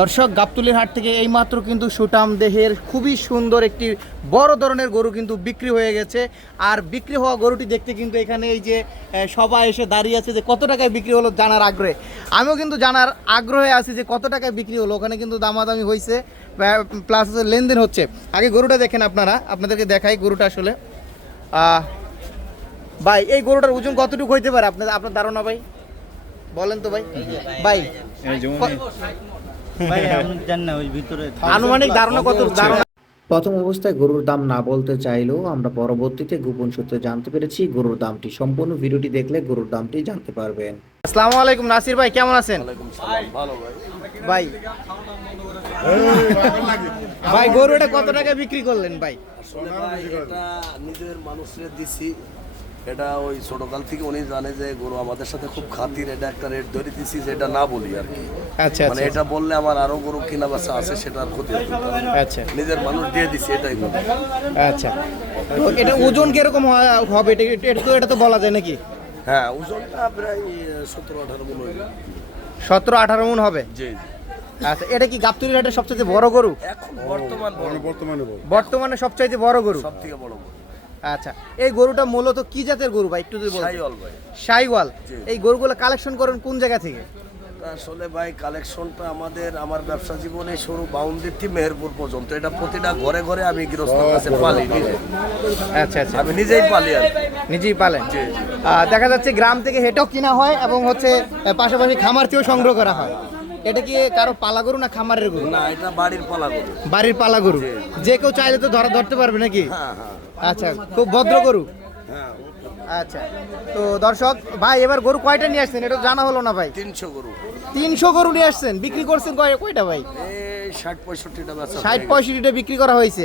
দর্শক গাবতুলির হাট থেকে এইমাত্র কিন্তু সুটাম দেহের খুবই সুন্দর একটি বড় ধরনের গরু কিন্তু বিক্রি হয়ে গেছে। আর বিক্রি হওয়া গরুটি দেখতে কিন্তু এখানে এই যে সবাই এসে দাঁড়িয়ে আছে যে কত টাকায় বিক্রি হলো জানার আগ্রহে। আমিও কিন্তু জানার আগ্রহে আছি যে কত টাকায় বিক্রি হলো ওখানে কিন্তু দামাদামি হয়েছে প্লাস লেনদেন হচ্ছে। আগে গরুটা দেখেন আপনারা আপনাদেরকে দেখাই গরুটা আসলে। ভাই এই গরুটার ওজন কতটুকু হইতে পারে আপনার আপনার ধারণা ভাই? বলেন তো ভাই। ভাই ভাই আমি জানি না ওই ভিতরে আনুমানিক ধারণা কত ধারণা প্রথম অবস্থায় গরুর দাম না বলতে চাইলেও আমরা পরবর্তীতে গোপন সূত্রে জানতে পেরেছি গরুর দামটি। সম্পূর্ণ ভিডিওটি দেখলে গরুর দামটি জানতে পারবেন। আসসালামু আলাইকুম নাসির ভাই কেমন আছেন? ভাই। ভাই। গরু এটা কত টাকা বিক্রি করলেন ভাই? ভাই এটা নিজের মানুষের দিছি। এটা ওই ছোটকাল থেকে উনি জানে যে গরু আমাদের সাথে খুব খাতির এটা একটা রেট ধরে দিছি যেটা না বলি আর কি। আচ্ছা মানে আচ্ছা। এটা বললে আমার আরও গরু কিনা বেচা আছে সেটা আর ক্ষতি আচ্ছা। নিজের মানুষ দিয়ে দিছি এটাই বলি। আচ্ছা। এটা ওজন কীরকম হয়- হবে? এটা এটা তো এটা তো বলা যায় নাকি? হ্যাঁ ওজনটা প্রায় সতেরো আঠারো মনে হয় সতেরো আঠারো মন হবে? জি আচ্ছা এটা কি গাবতলির হাটের সবচেয়ে বড় গরু? এখন বর্তমান বড়। বর্তমানে সবচাইতে বড় গরু? সব থেকে বড় গরু। আচ্ছা এই গরুটা মূলত কি জাতের গরু ভাই? একটু যদি সাইওয়াল ভাই। সাইওয়াল। এই গরুগুলো কালেকশন করেন কোন জায়গা থেকে? আসলে ভাই কালেকশনটা আমাদের আমার ব্যবসা জীবনে শুরু বাউন্ডারি থেকে মেহেরপুর পর্যন্ত। এটা প্রতিটা ঘরে ঘরে আমি গৃহস্থ কাছে পালি। নিজে। আচ্ছা আচ্ছা। আমি নিজেই পালি আর নিজেই পালেন? জি, জি। দেখা যাচ্ছে গ্রাম থেকে হেঁটেও কিনা হয় এবং হচ্ছে পাশাপাশি খামার থেকেও সংগ্রহ করা হয়। এটা কি কারও পালা গরু না খামারের গরু? না এটা বাড়ির পালা গরু। বাড়ির পালা গরু। যে কেউ চাইলে তো ধরা ধরতে পারবে নাকি? হ্যাঁ হ্যাঁ। আচ্ছা খুব ভদ্র গরু। হ্যাঁ আচ্ছা। তো দর্শক ভাই এবার গরু কয়টা নিয়ে আসছেন? এটা জানা হলো না ভাই। তিনশো গরু। তিনশো গরু নিয়ে আসছেন? বিক্রি করছেন কয়টা ভাই? ষাট পঁয়ষট্টিটা ষাট পঁয়ষট্টিটা বিক্রি করা হয়েছে।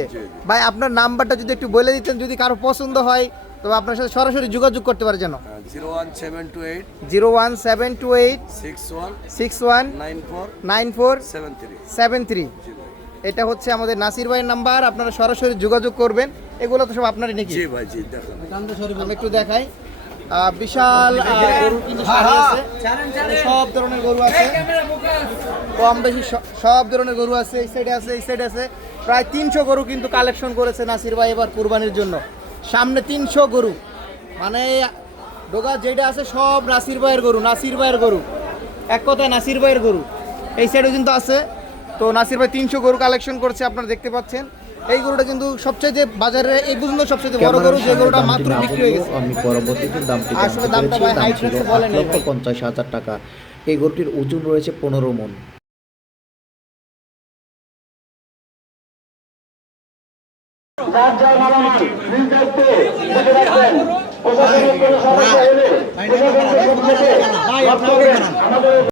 ভাই আপনার নাম্বারটা যদি একটু বলে দিতেন যদি কারও পছন্দ হয় তো আপনার সাথে সরাসরি যোগাযোগ করতে পারে যেন। Zero one seven two eight zero one seven two eight six one six one nine four nine four seven three. Seven three. এটা হচ্ছে আমাদের নাসির ভাইয়ের নাম্বার আপনারা সরাসরি যোগাযোগ করবেন। এগুলো তো সব আপনারই নাকি? জি ভাই জি দেখেন। আমি একটু দেখাই। বিশাল গরু কিন্তু আছে। সব ধরনের গরু আছে। কম বেশি সব ধরনের গরু আছে। এই সাইডে আছে এই সাইডে আছে। প্রায় তিনশো গরু কিন্তু কালেকশন করেছে নাসির ভাই এবার কুরবানির জন্য। সামনে তিনশো গরু। মানে ডোগা যেটা আছে সব নাসির ভাইয়ের গরু নাসির ভাইয়ের গরু। এক কথায় নাসির ভাইয়ের গরু। এই সাইডেও কিন্তু আছে। তো নাসির ভাই তিনশো গরু কালেকশন করছে আপনারা দেখতে পাচ্ছেন এই গরুটা কিন্তু সবচেয়ে যে বাজারে এই পর্যন্ত সবচেয়ে বড় গরু যে গরুটা মাত্র বিক্রি হয়ে গেছে আমি পরবর্তীতে দামটি আসলে দামটা ভাই দাম height ছিল ratio আট বলে নাই লক্ষ ভাই। পঞ্চাশ হাজার টাকা এই গরুটির ওজন রয়েছে পনেরো মন আমাদের